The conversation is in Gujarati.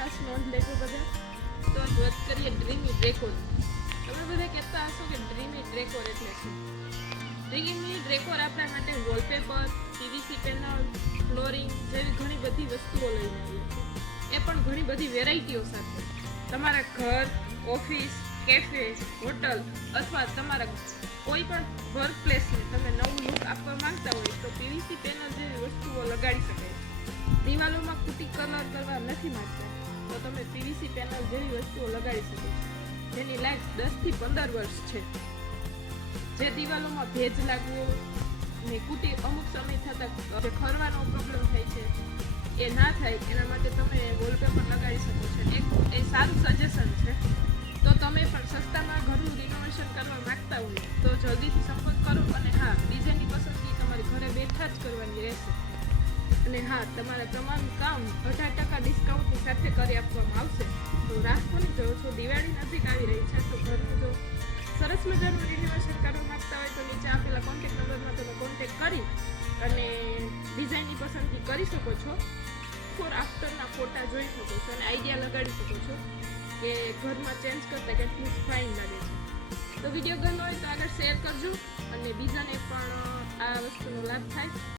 ખાસ નોંધ લેજો બધા. તો વાત કરીએ ડ્રીમી ડેકોર. તમે બધા કહેતા હશો કે ડ્રીમી ડેકોર એટલે શું? ડ્રીમી ડેકોર આપણા માટે વોલપેપર, પીવીસી પેનલ, ફ્લોરિંગ જેવી ઘણી બધી વસ્તુઓ લઈને આવીએ છીએ. એ પણ ઘણી બધી વેરાયટીઓ સાથે. તમારા ઘર, ઓફિસ, કેફે, હોટલ અથવા તમારા કોઈ પણ વર્ક પ્લેસને તમે નવું લુક આપવા માંગતા હોય તો પીવીસી પેનલ જેવી વસ્તુઓ લગાડી શકાય. દિવાલોમાં કુટી કલર કરવા નથી માંગતા તો તમે પીવીસી પેનલ જેવી વસ્તુઓ લગાડી શકો છો, જેની લાઈફ 10 થી 15 વર્ષ છે. જે દિવાલોમાં ભેજ લાગવો ને કુટી અમુક સમય થતાં જે ખરવાનો પ્રોબ્લેમ થાય છે એ ના થાય એના માટે તમે વોલપેપર લગાડી શકો છો. એ સારું સજેશન છે. તો તમે પણ સસ્તામાં ઘરનું રિનોવેશન કરવા માંગતા હોય તો જલ્દીથી સંપર્ક કરો. અને હા, ડિઝાઇનની પસંદગી તમારે ઘરે બેઠા જ કરવાની રહેશે. અને હા, તમારા તમામ કામ 18% ડિસ્કાઉન્ટની સાથે કરી આપવામાં આવશે. તો રાહ કોની જોવો છો? દિવાળી નજીક આવી રહી છે તો ઘરનું જો સરસ મજાનું રિનોવેશન કરવા માંગતા હોય તો નીચે આપેલા કોન્ટેક્ટ નંબરમાં તમે કોન્ટેક્ટ કરી અને ડિઝાઇનની પસંદગી કરી શકો છો. ફોર આફ્ટરના ફોટા જોઈ શકો છો અને આઈડિયા લગાડી શકો છો કે ઘરમાં ચેન્જ કરતા કેટલું ફાઇન લાગે છે. તો વિડીયો ગમ્યો હોય તો આગળ શેર કરજો અને બીજાને પણ આ વસ્તુનો લાભ થાય.